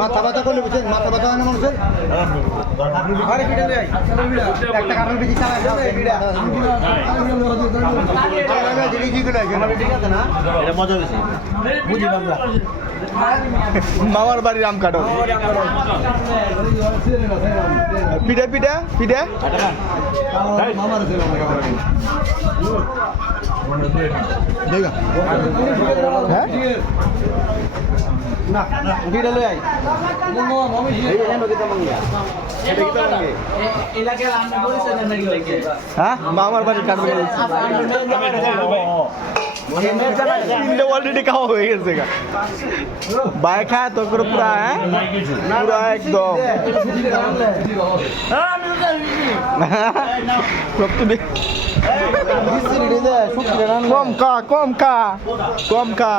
মাথা ব্যথা করলে বুঝছেন, মাথা ব্যথা হয় না মানুষের। একটা কারণ বেশি মজা বেশি বুঝি বাংলা। মামার বাড়ির আম কাটো পিঠা পিঠা পিঠা হ্যাঁ না ভিড়ে লই আই হ্যাঁ মামার বাড়ির কাটবে তিনটে অলরেডি খাওয়া হয়ে গেছে ভাই খায় তো করে পুরা হ্যাঁ পুরা একদম কম খা কম খা কম খা